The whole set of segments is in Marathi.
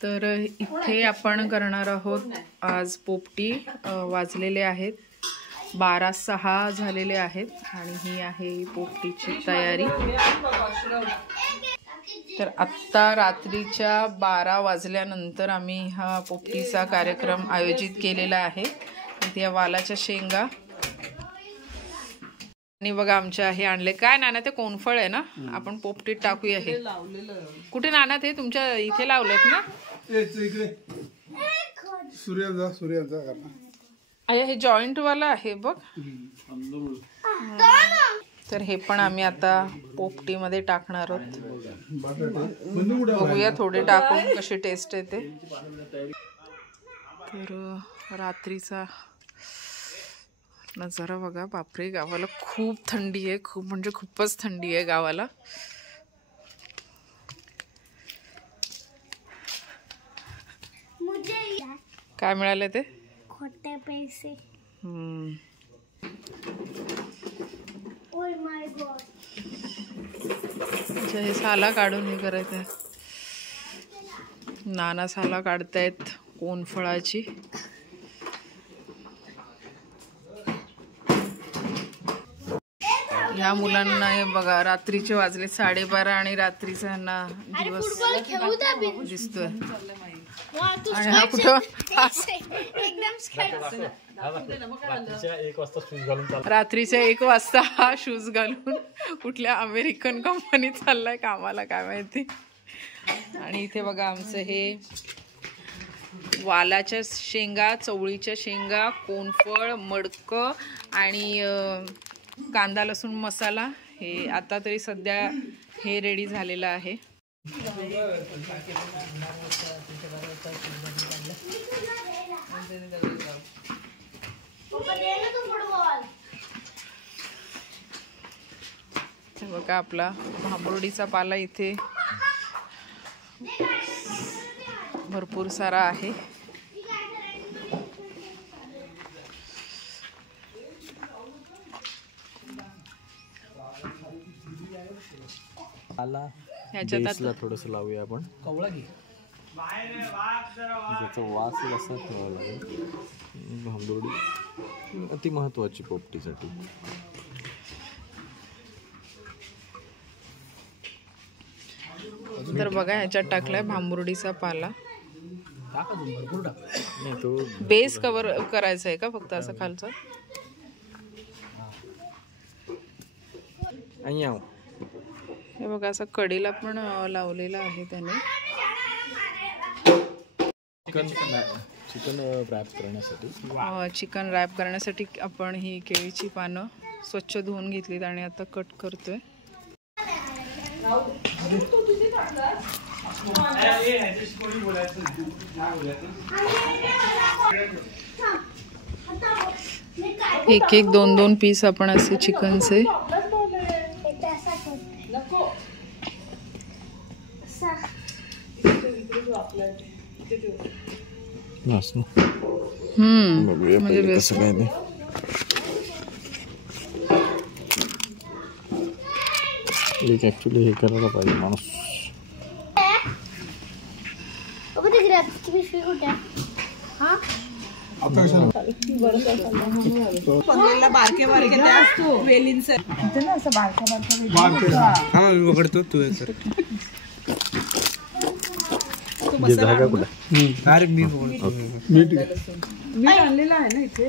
तर इथे आपण करणार आहोत आज पोपटी। वाजलेले आहेत 12:06 झालेले आहेत आणि ही आहे पोपटीची तयारी। तर आत्ता रात्रीच्या 12 वाजल्यानंतर आम्ही हा पोपटीचा कार्यक्रम आयोजित केलेला आहे। इथे वालाच्या शेंगा आणि बघा आमच्या हे आणले काय नाना ते कोणफळ आहे ना, आपण पोपटीत टाकूया। हे कुठे नाना ते तुमच्या इथे लावलेत ना? अरे हे जॉईंट वाला आहे बघ। तर हे पण आम्ही आता पोपटी मध्ये टाकणार आहोत। बघूया थोडे टाकून कशी टेस्ट येते। तर रात्रीचा नजारा बघा, बापरे गावाला खूप थंडी आहे, खूप म्हणजे खूपच थंडी आहे गावाला। काय मिळाले ते? खोटे पैसे। अच्छा हे साला काढून हे करायचं। नाना साला काढतायत कोणफळाची। ह्या मुलांना हे बघा रात्रीचे वाजले 12:30 आणि रात्रीचा ना दिवस दिसतोय। आणि हा कुठं रात्रीच्या 1 वाजता हा शूज घालून कुठल्या अमेरिकन कंपनीत चाललाय कामाला काय माहिती। आणि इथे बघा आमचं हे वालाच्या शेंगा, चवळीच्या शेंगा, कोणफळ, मडकं आणि कांदा लसूण मसाला। हे आता तरी सध्या हे रेडी झालेलं आहे। बघा आपला भांबुर्डीचा पाला इथे भरपूर सारा आहे। ह्याच्यात थोडस लावूया आपण कवळा घे, त्याचा वास असा ठेवावा लागेल। भांबुर्डी अति महत्वाची पोपटीसाठी। तर बघा ह्याच्यात टाकलाय भांबुर्डीचा पाला। तो बेस कव्हर करायचा आहे का फक्त असं खालचं? हे बघा असं कडेला पण लावलेला आहे त्याने। चिकन रॅप करण्यासाठी चिकन रॅप करण्यासाठी आपण ही केळीची पानं स्वच्छ धुवून घेतलीत आणि आता कट करतोय। एक एक 2-2 पीस आपण असे चिकनचे म्हणजे कसं काय ते एक ऍक्च्युली हे करायला पाहिजे माणूस। बारके बारके वेलींच ना असं उघडतो तू जागा कुठे? अरे मी आणलेला आहे ना इथे।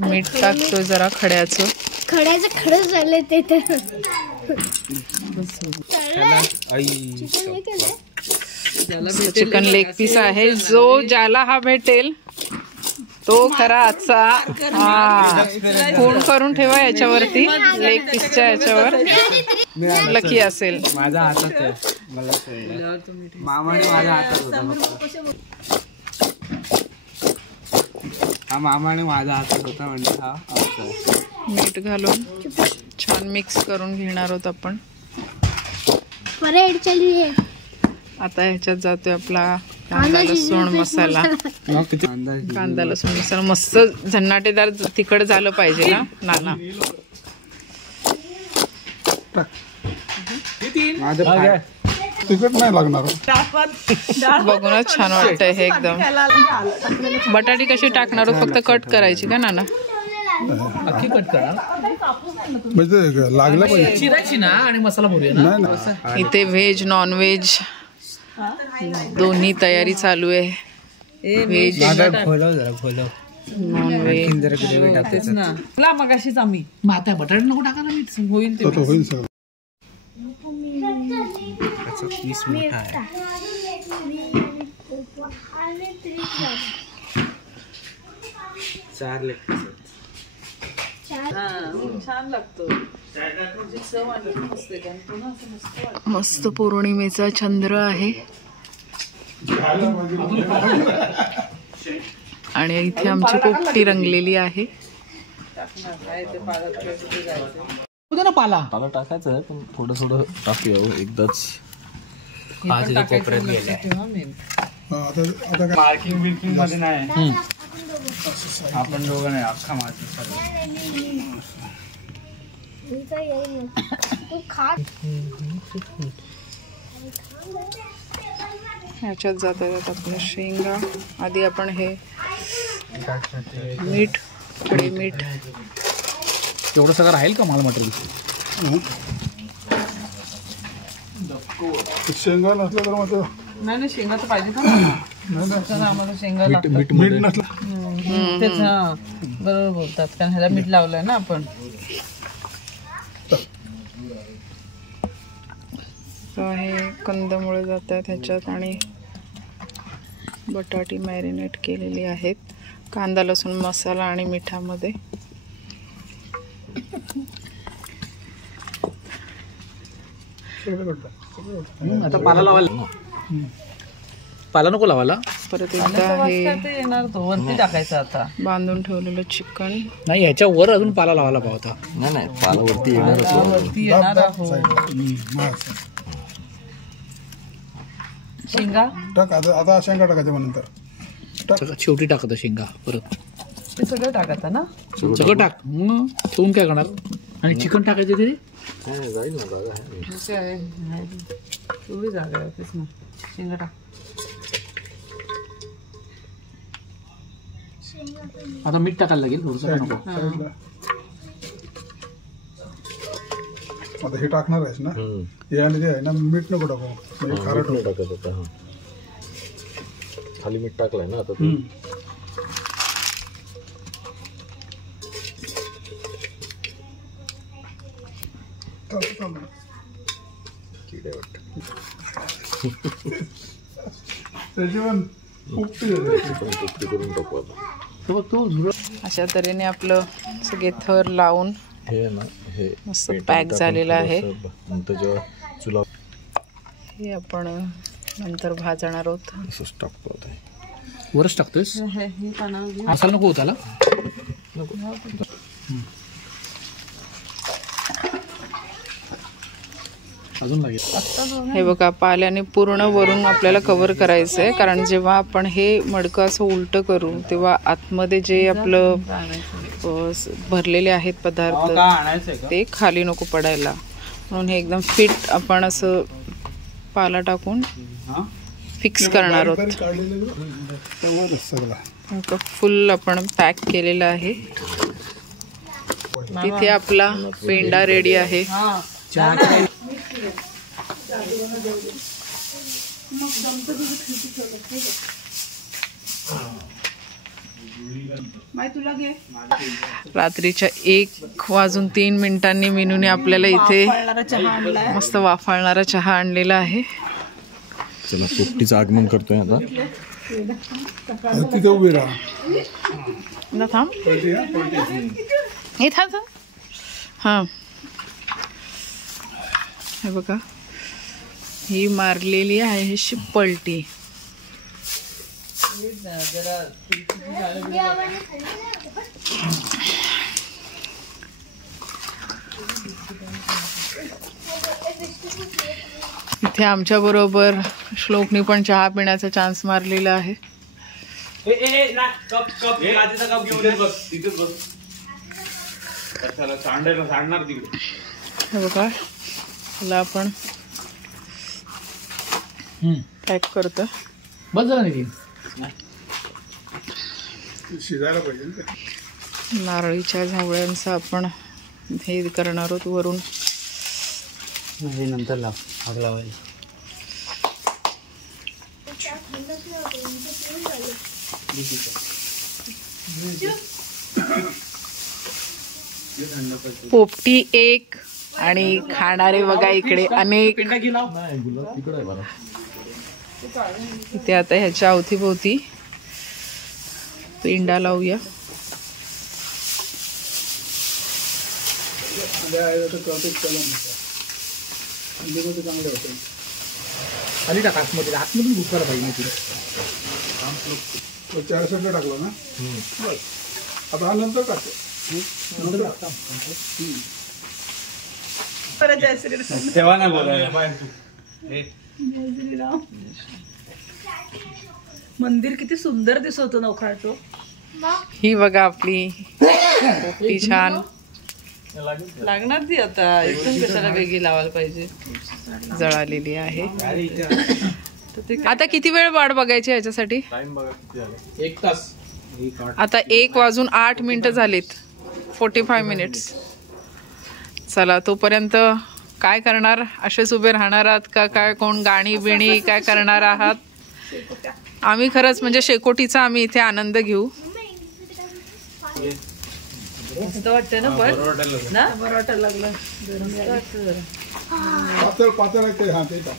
मीठ टाकतो जरा खड्याचं खडं झालं ते तर। चिकन लेग पीस आहे, जो ज्याला हा भेटेल तो खरा आजचा। हा फोन करून ठेवा याच्यावरती, लेग पीसच्या याच्यावर लकी असेल। माझ्या हातात आहे, मला मामाने माझ्या हातात होता। हा मामाने माझ्या हातात होता म्हणजे हा मीठ घालून छान मिक्स करून घेणार आहोत आपण। आता ह्याच्यात जातोय आपला कांदा लसूण मसाला। कांदा लसूण मसाला मस्त झन्नाटेदार तिखट झालं पाहिजे ना नाना। माझं पाय. तिखट नाही लागणार. बघूनच छान वाटतंय हे एकदम. बटाटी कशी टाकणार आहोत, फक्त कट करायची का नाना? अख्खी कट करा म्हणजे लागलं पाहिजे. चिरायची ना आणि मसाला भरूया ना. नाही ना. इथे व्हेज नॉन व्हेज दोन्ही तयारी चालू आहे. व्हेज खोलव जरा खोलव. Non veg. जरा ग्रेव्ही टाकायचं. ला मगाशीच आम्ही मग आता बटाटे नको टाका ना, मीठ होईल ते. तो होईल सगळं. त्याचा पीस मोठा आहे. चार लेग पीस. छान लागतो. मस्त पौर्णिमेचा चंद्र आहे आणि इथे आमची पोपटी रंगलेली आहे. ना पाला मला टाकायचं आहे, पण थोडं थोडं टाकूया एकदाच. कोपऱ्यात गेले. आता काय मार्किंग बिर्किंग मध्ये नाही. आपण दोघं नाही, अख्खा माझं. तू खा. ह्याच्यात जाता जातात आपल्या शेंगा. आधी आपण हे मीठ, इकडे मीठ. एवढं सगळं राहील का मला मटेरियल? शेंगा नसलं तर मग नाही शेंगा तर पाहिजे का ना. आम्हाला शेंगा लागतात. मीठ नसलं तेच हा बरोबर बोलतात, कारण ह्याला मीठ लावलंय ना आपण. तर हे कंदमुळे जात आहेत ह्याच्यात आणि बटाटी मॅरिनेट केलेली आहेत कांदा लसूण मसाला आणि मिठामध्ये. आता पाला लावायला, पाला नको लावायला. परत एकदा हे येणार तो वरती टाकायचं. आता बांधून ठेवलेलं चिकन. नाही ह्याच्या वर अजून पाला लावायला पाहता. नाही नाही, पालावरती येणार. वरती येणार आहो. शेंगा टाक. आता शेंगा टाकायच्या मग नंतर. शेवटी टाकत शेंगा परत. ते सगळं टाकायचं ना. सगळं टाक. मग ठेवून काय करणार? आणि चिकन टाकायचं तरी जाईल ना, जागा आहे. एवढी जागा आहे तेच ना. शेंगा टाक. आता मीठ टाकायला लागेल थोडंसं. नको आता हे टाकणार आहेस ना. याने जे आहे ना मीठ नको टाकू, म्हणजे खारट मीठ नाही टाकत आता. हा, खाली मीठ टाकलंय ना आता ते. किडे वाटतं. त्याची पण पोपटी करून टाकू आता. अशा तऱ्हेने आपलं सगळे थर लावून हे ना हे मस्त पॅक झालेलं आहे. नंतर जेव्हा चुला हे आपण नंतर भाजणार आहोत. असंच टाकतो आता. वरच टाकतोयस मसाला नको होताला. अजून लागेल. हे बघा पाल्याने पूर्ण वरून आपल्याला कव्हर करायचं आहे, कारण जेव्हा आपण हे मडकं असं उलटं करू तेव्हा आतमध्ये जे आपलं भरलेले आहेत पदार्थ ते खाली नको पडायला, म्हणून हे एकदम फिट आपण असं पाला टाकून फिक्स करणार आहोत. फुल आपण पॅक केलेलं आहे. तिथे आपला पेंडा रेडी आहे. रात्रीच्या 1:03 मीनूने आपल्याला इथे मस्त वाफाळणारा चहा आणलेला आहे. चला पोपटीचं आगमन करतोय आता. तिथे उभी राहा. थांब हे थांब. हां हे बघा ही मारलेली आहे ही शिपलटी. इथे आमच्या बरोबर श्लोकनी पण चहा पिण्याचा चान्स मारलेला आहे. हे बघा ह्याला आपण पॅक करतो. बस झालं नाही शिजायला पाहिजे ना ते. नारळीच्या झावळ्यांचं आपण भेद करणार आहोत वरून. हे नंतर लाव, आग लावायची. पोपटी एक आणि खाणारे बघा इकडे अनेक. इथे आता ह्याच्या अवतीभोवती पेंडा लावूया. चांगले होते. खाली टाक आतमध्ये, आतमधून घुसवायला पाहिजे ना तुला. 4 सेंटर टाकलं ना. आता हा नंतर टाकतो. तेव्हा नाही बोलायला. मंदिर किती सुंदर दिसत होतं नौखाटो. ही बघा आपली पोपटी छान लागणार ती आता एकदम कशाला वेगळी लावायला पाहिजे. जळालेली आहे. आता किती वेळ वाट बघायची ह्याच्यासाठी? टाइम बघा किती झालं. 1 तास. आता 1:08 झालीत. 45 मिनिट्स. चला तोपर्यंत काय करणार? असेच उभे राहणार आहात का काय? कोण गाणी बिणी काय करणार आहात? आम्ही खरंच म्हणजे शेकोटीचा आम्ही इथे आनंद घेऊ. मस्त वाटतंय ना पण ना. बरं वाटायला लागलं. पातळ आहे ते. हा ते टाक.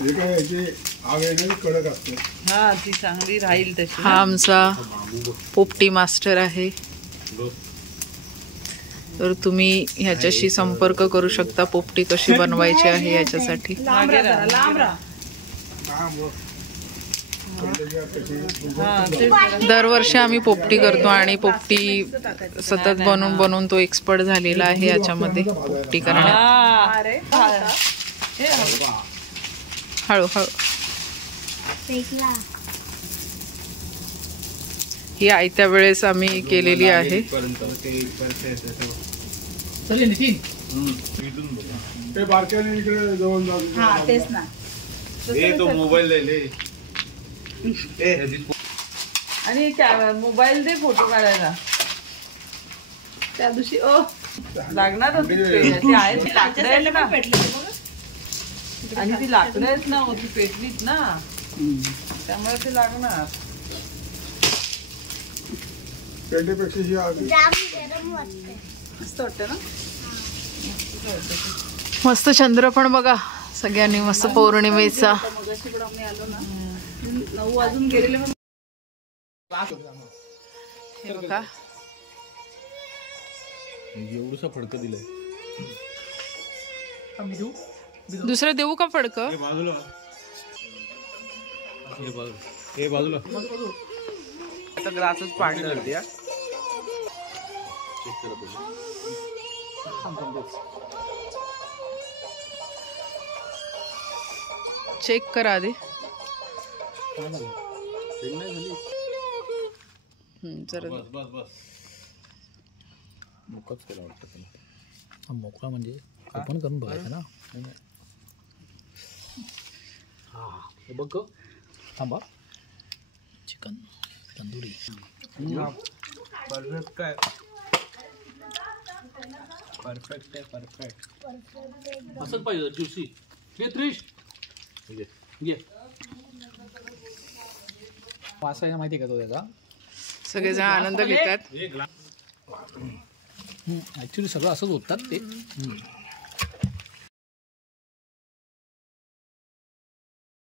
हे काय याची आग येण्याची कडक असते. हा ती चांगली राहील तशी. हा आमचा पोपटी मास्टर आहे. तर तुम्ही ह्याच्याशी संपर्क करू शकता. पोपटी कशी बनवायची आहे याच्यासाठी. मागे राहा, लांब राहा. दरवर्षी आम्ही पोपटी करतो आणि पोपटी सतत बनवून बनवून तो एक्सपर्ट झालेला आहे याच्यामध्ये पोपटी करण्यात. हळूहळू. ही आयत्या वेळेस आम्ही केलेली आहे. ते बारक्याने इकडे जवळ जाऊन. तेच ना. तो मोबाईल ले. आणि मोबाईल दे फोटो काढायला. त्या दिवशी लागणार होती ती आहे ती लाकडं आहेत ना. आणि ती लाकडं आहेत ना ती पेटलीत ना त्यामुळे ते लागणार. पेंडीपेक्षा ही आग मस्त वाटतं ना. मस्त चंद्र पण बघा सगळ्यांनी मस्त पौर्णिमेचा. मगाशी पण आम्ही आलो ना 9 वाजून गेलेले. हे बघा एवढंसं फडकं दिलंय. दुसरं देऊ का फडकं? हे बाजूला आता ग्लासच पाडलं होती. चेक करा आधी. जरा मोकळाच केला वाटतं त्याला. हा मोकळा म्हणजे ओपन करून बघायचं ना. हा हे बघ थांबा. चिकन तंदुरी परफेक्ट आहे. परफेक्ट आहे. परफेक्ट असंच पाहिजे. ज्युसी घे त्रिश. घे वासायला माहिती का तो त्याचा. सगळेजण आनंद घेतात. ऍक्च्युली सगळं असंच होतात ते.